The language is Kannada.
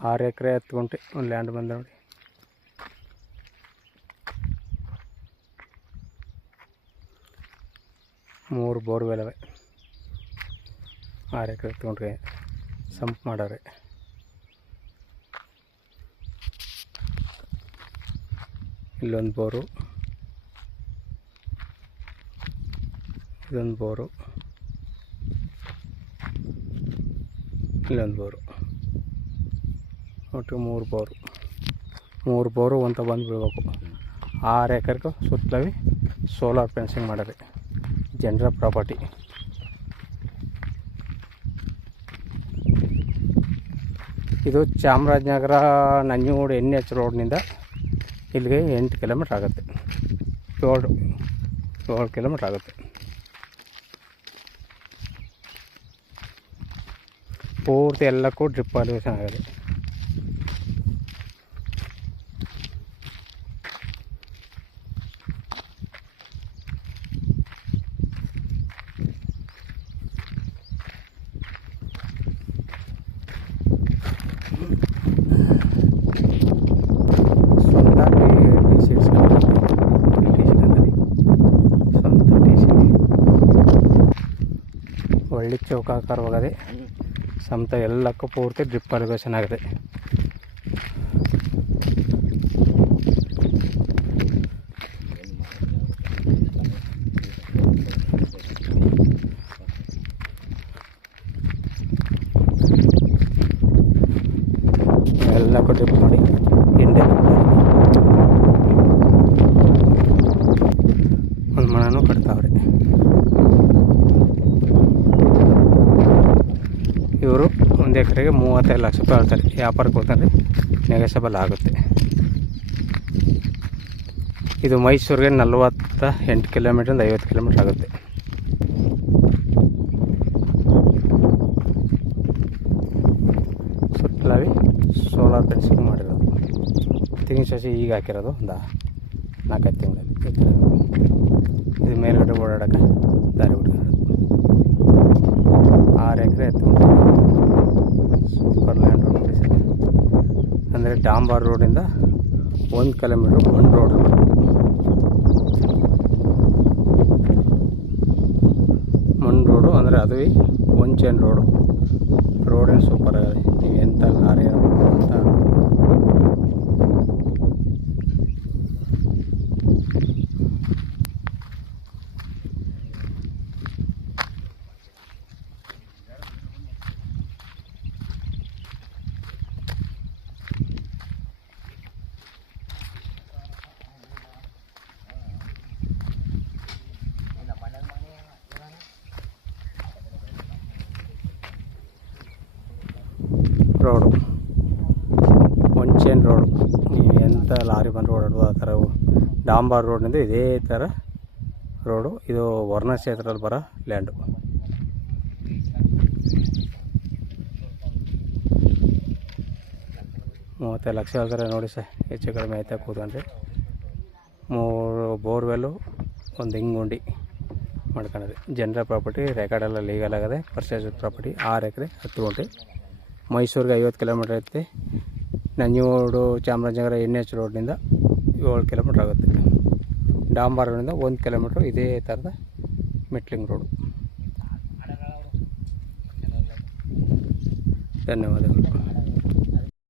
6 ಎಕರೆ 10 ಗುಂಟೆ ಒಂದು ಲ್ಯಾಂಡ್ ಬಂದ ನೋಡಿ. ಮೂರು ಬೋರ್ವೆಲ್ ಅವೆ. 6 ಎಕರೆ 10 ಗುಂಟೆಗೆ ಸಂಪ್ ಮಾಡವ್ರೆ. ಇಲ್ಲೊಂದು ಬೋರು, ಇದೊಂದು ಬೋರು, ಇಲ್ಲೊಂದು ಬೋರು. ಒಟ್ಟು 3 ಬೋರು ಅಂತ ಬಂದು ಬಿಡಬೇಕು. 6 ಎಕರೆಗೂ ಸುತ್ತಲೂ ಸೋಲಾರ್ ಫೆನ್ಸಿಂಗ್ ಮಾಡಾರೆ. ಜನರ ಪ್ರಾಪರ್ಟಿ. ಇದು ಚಾಮರಾಜನಗರ ನಂಜನಗೂಡು NH ರೋಡ್ನಿಂದ ಇಲ್ಲಿಗೆ 8 ಕಿಲೋಮೀಟ್ರ್ ಆಗುತ್ತೆ. 7 ಕಿಲೋಮೀಟ್ರ್ ಆಗುತ್ತೆ. ಪೂರ್ತಿ ಎಲ್ಲಕ್ಕೂ ಡ್ರಿಪ್ ಅಲಿವೇಶನ್ ಆಗಿದೆ. ಒಳ್ಳೆ ಚೌಕಾಕಾರವಾಗದೆ. ಸಮತ ಎಲ್ಲಕ್ಕೂ ಪೂರ್ತಿ ಡ್ರಿಪ್ ಅಲಿವೇಶನ್ ಆಗಿದೆ. ಎಲ್ಲಕ್ಕೂ ಡ್ರಿಪ್ ಮಾಡಿ ಹಿಂದೆ ಒಂದು ಮಣನೂ ಕಟ್ತಾವ್ರೆ. ಇವರು 1 ಎಕರೆಗೆ 35 ಲಕ್ಷ ರೂಪಾಯಿ ಹೇಳ್ತಾರೆ. ವ್ಯಾಪಾರಕ್ಕೆ ಹೋಗ್ತಾರೆ, ನೆಗೋಷಿಯಬಲ್ ಆಗುತ್ತೆ. ಇದು ಮೈಸೂರಿಗೆ 48 ಕಿಲೋಮೀಟ್ರಿಂದ 50 ಕಿಲೋಮೀಟ್ರ್ ಆಗುತ್ತೆ. ಸುತ್ತಲೂ ಸೋಲಾರ್ ಫೆನ್ಸಿಂಗ್ ಮಾಡಿರೋದು. ತೆಂಗಿನ ಸಸಿ ಈಗ ಹಾಕಿರೋದು ಒಂದು 4-5 ತಿಂಗಳಲ್ಲಿ. ಇದು ಮೇಲ್ಗಡೆ ಓಡಾಡೋಕ್ಕೆ ದಾರಿ ಹುಡುಗಿರೋದು. 6 ಎಕರೆ 10 ಗುಂಟೆ ಸೂಪರ್ ಲ್ಯಾಂಡ್ ರೋಡ್ ನೋಡಿ ಸರ್. ಅಂದರೆ ಡಾಂಬಾರ್ ರೋಡಿಂದ 1 ಕಿಲೋಮೀಟ್ರ್ ಮಣ್ಣು ರೋಡ್. ಮಣ್ಣು ರೋಡು ಅಂದರೆ ಅದುವೇ 1 ಚೈನ್ ರೋಡೇನು ಸೂಪರ್ ಆಗಿದೆ. ನೀವು ಎಂಥ ಲಾರಿ ಅಂತ ರೋಡು 1 ಚೈನ್ ರೋಡು. ನೀವು ಎಂಥ ಲಾರಿ ಬಂದು ಓಡಾಡುವ ಆ ಥರ ಡಾಂಬಾರ್ ರೋಡ್ನಿಂದ ಇದೇ ಥರ ರೋಡು. ಇದು ವರ್ಣ ಕ್ಷೇತ್ರದಲ್ಲಿ ಬರೋ ಲ್ಯಾಂಡು. $35 ಲಕ್ಷ ಹೇಳ್ತಾರೆ ನೋಡಿ ಸರ್. ಹೆಚ್ಚು ಕಡಿಮೆ ಆಯ್ತಾ ಕೂತ್ಕೊಂಡ್ರೆ 3 ಬೋರ್ವೆಲ್ಲು, 1 ಇಂಗುಂಡಿ ಮಾಡ್ಕೊಂಡಿದೆ. ಜನರ ಪ್ರಾಪರ್ಟಿ, ರೆಕಾರ್ಡೆಲ್ಲ ಲೀಗಲ್ ಆಗಿದೆ. Purchase property. 6 ಎಕರೆ 10 ಗುಂಟೆ. ಮೈಸೂರಿಗೆ 50 ಕಿಲೋಮೀಟ್ರ್ ಐತೆ. ನಂಜನಗೂಡು ಚಾಮರಾಜನಗರ NH ರೋಡ್ನಿಂದ 7 ಕಿಲೋಮೀಟ್ರ್ ಆಗುತ್ತೆ. ಡಾಂಬಾರ್ ರೋಡಿಂದ 1 ಕಿಲೋಮೀಟ್ರ್ ಇದೇ ಥರದ ಮೆಟ್ಲಿಂಗ್ ರೋಡು. ಧನ್ಯವಾದಗಳು.